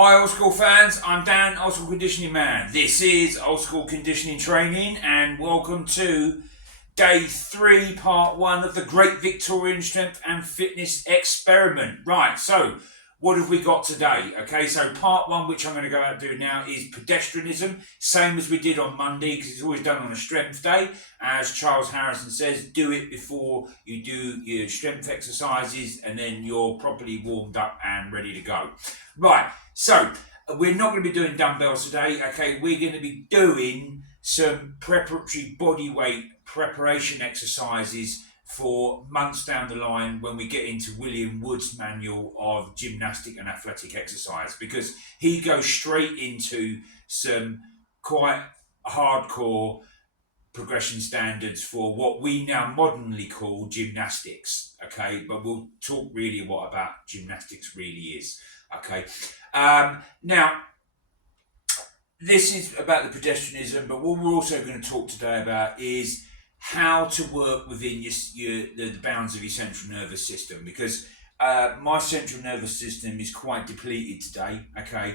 Hi Old School fans, I'm Dan, Old School Conditioning Man. This is Old School Conditioning Training and welcome to Day 3, Part 1 of the Great Victorian Strength and Fitness Experiment. Right, so what have we got today? Okay, so Part 1, which I'm going to go out and do now, is Pedestrianism, same as we did on Monday because it's always done on a strength day. As Charles Harrison says, do it before you do your strength exercises and then you're properly warmed up and ready to go. Right, so we're not going to be doing dumbbells today, okay? We're going to be doing some preparatory body weight preparation exercises for months down the line when we get into William Wood's manual of gymnastic and athletic exercise, because he goes straight into some quite hardcore progression standards for what we now modernly call gymnastics, okay? But we'll talk really what about gymnastics really is, okay? Now, this is about the pedestrianism, but what we're also going to talk today about is how to work within the bounds of your central nervous system, because my central nervous system is quite depleted today, okay?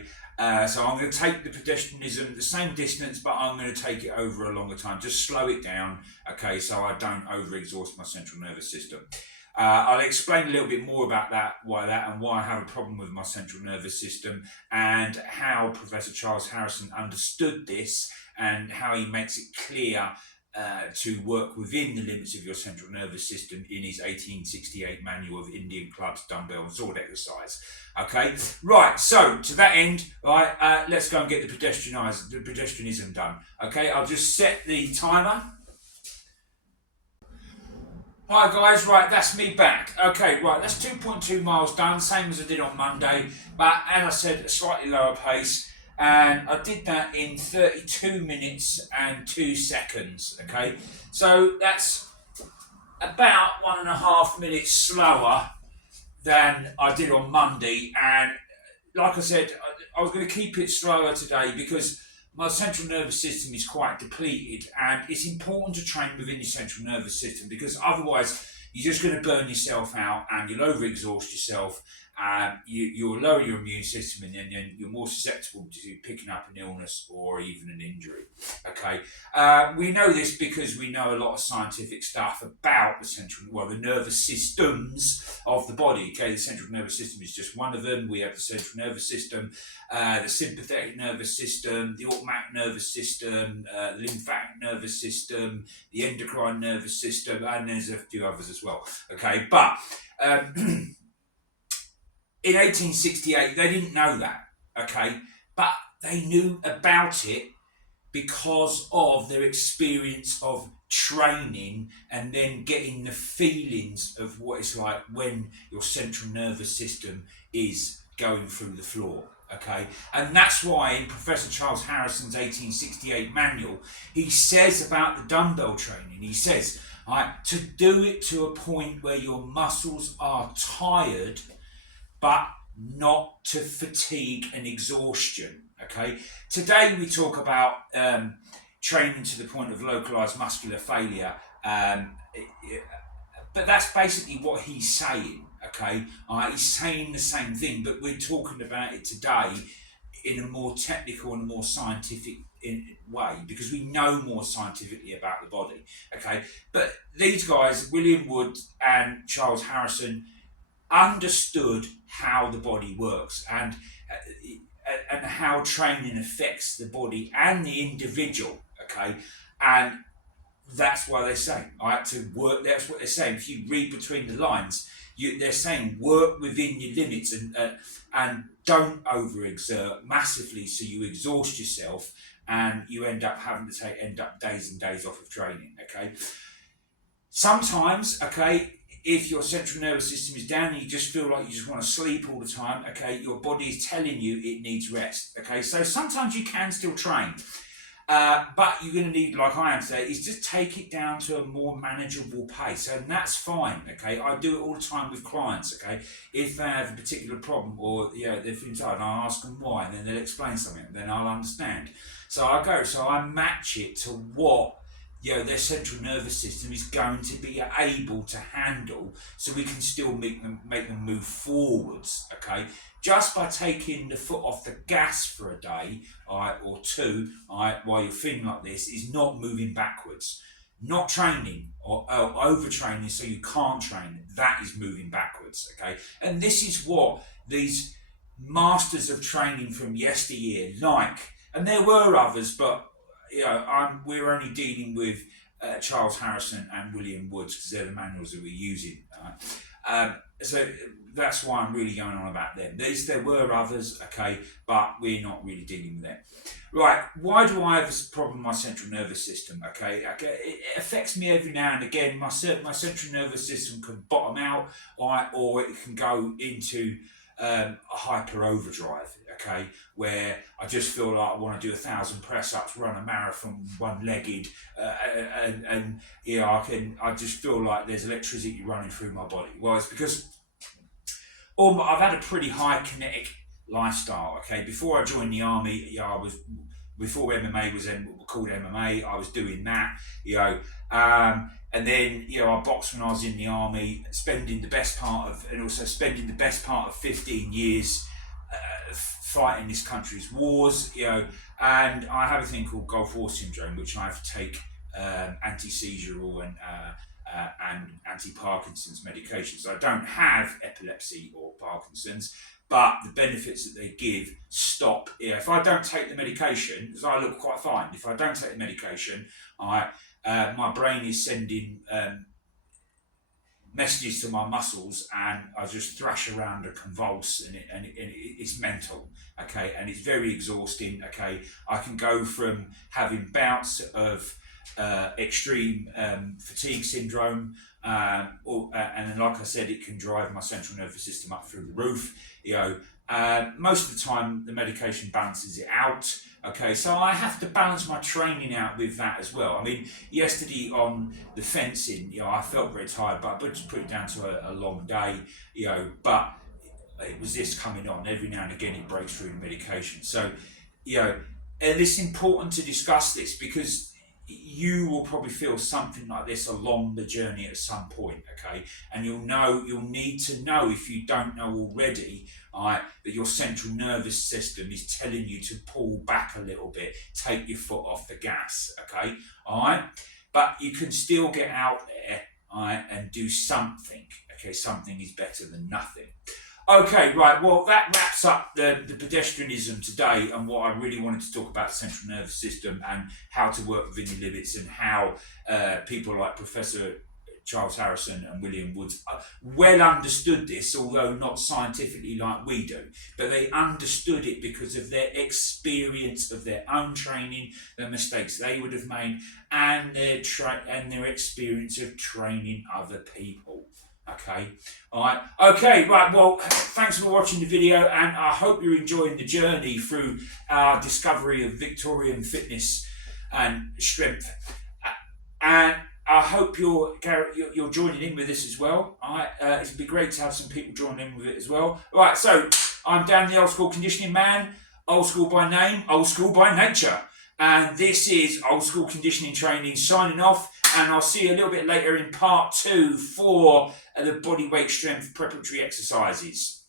So I'm going to take the pedestrianism the same distance, but I'm going to take it over a longer time, just slow it down, okay, so I don't overexhaust my central nervous system. I'll explain a little bit more about why I have a problem with my central nervous system, and how Professor Charles Harrison understood this and how he makes it clear to work within the limits of your central nervous system in his 1868 manual of Indian clubs, dumbbell and sword exercise. Okay, right, so to that end, right, let's go and get the pedestrianism done. Okay, I'll just set the timer. Hi guys, right, that's me back. Okay, right, that's 2.2 miles done, same as I did on Monday, but as I said, a slightly lower pace, and I did that in 32 minutes and 2 seconds, okay? So that's about 1.5 minutes slower than I did on Monday, and like I said, I was going to keep it slower today because my central nervous system is quite depleted, and it's important to train within your central nervous system, because otherwise you're just going to burn yourself out and you'll overexhaust yourself. You'll lower your immune system, and then you're more susceptible to picking up an illness or even an injury. Okay, we know this because we know a lot of scientific stuff about the nervous systems of the body. Okay, the central nervous system is just one of them. We have the central nervous system, the sympathetic nervous system, the automatic nervous system, the lymphatic nervous system, the endocrine nervous system, and there's a few others as well. Okay, but in 1868, they didn't know that, okay? But they knew about it because of their experience of training and then getting the feelings of what it's like when your central nervous system is going through the floor, okay? And that's why in Professor Charles Harrison's 1868 manual, he says about the dumbbell training, he says, right, to do it to a point where your muscles are tired, but not to fatigue and exhaustion, okay? Today we talk about training to the point of localized muscular failure, but that's basically what he's saying, okay? He's saying the same thing, but we're talking about it today in a more technical and more scientific way, because we know more scientifically about the body, okay? But these guys, William Wood and Charles Harrison, understood how the body works and how training affects the body and the individual, okay? And that's why they say, right, to work. That's what they're saying. If you read between the lines, they're saying work within your limits and don't overexert massively so you exhaust yourself and you end up having to end up days and days off of training, okay? Sometimes, okay, if your central nervous system is down and you just feel like you just want to sleep all the time, okay, your body is telling you it needs rest, okay? So sometimes you can still train, but you're going to need, like I am today, is just take it down to a more manageable pace, and that's fine, okay? I do it all the time with clients, okay? If they have a particular problem or they're feeling tired, I'll ask them why, and then they'll explain something, then I'll understand. So I match it to what their central nervous system is going to be able to handle, so we can still make them move forwards. Okay, just by taking the foot off the gas for a day, all right, or two, all right, while you're feeling like this, is not moving backwards. Not training or overtraining so you can't train, that is moving backwards. Okay, and this is what these masters of training from yesteryear like, and there were others, but we're only dealing with Charles Harrison and William Woods because they're the manuals that we're using. So that's why I'm really going on about them. There were others, okay, but we're not really dealing with them. Right, why do I have a problem with my central nervous system? Okay, it affects me every now and again. My central nervous system can bottom out, or it can go into a hyper overdrive, okay, where I just feel like I want to do 1,000 press-ups, run a marathon one-legged, and I just feel like there's electricity running through my body. Well, it's because I've had a pretty high kinetic lifestyle. Okay, before I joined the army, before MMA was called MMA, I was doing that, and then I boxed when I was in the army, spending the best part of 15 years fighting this country's wars, and I have a thing called Gulf War syndrome, which I have to take anti-seizural and anti-Parkinson's medications. I don't have epilepsy or Parkinson's, but the benefits that they give stop. If I don't take the medication, because I look quite fine, if I don't take the medication, my brain is sending messages to my muscles, and I just thrash around and convulse, and it's mental, okay, and it's very exhausting. Okay, I can go from having bouts of extreme fatigue syndrome, and then, like I said, it can drive my central nervous system up through the roof. Most of the time the medication balances it out. Okay, so I have to balance my training out with that as well. I mean, yesterday on the fencing, I felt very tired, but I just put it down to a long day, but it was this coming on. Every now and again it breaks through the medication. So, and it's important to discuss this because you will probably feel something like this along the journey at some point, okay? And you'll need to know, if you don't know already, that your central nervous system is telling you to pull back a little bit, take your foot off the gas, okay? But you can still get out there, and do something, okay? Something is better than nothing. Okay, right, well, that wraps up the pedestrianism today, and what I really wanted to talk about the central nervous system and how to work within your limits, and how people like Professor Charles Harrison and William Woods well understood this, although not scientifically like we do, but they understood it because of their experience of their own training, the mistakes they would have made, and their experience of training other people. Okay, right, well, thanks for watching the video, and I hope you're enjoying the journey through our discovery of Victorian fitness and strength, and I hope you're joining in with this as well. It'd be great to have some people join in with it as well. Right, so I'm Dan, the old school conditioning man, old school by name, old school by nature, and this is Old School Conditioning Training signing off. And I'll see you a little bit later in part 2 for the body weight strength preparatory exercises.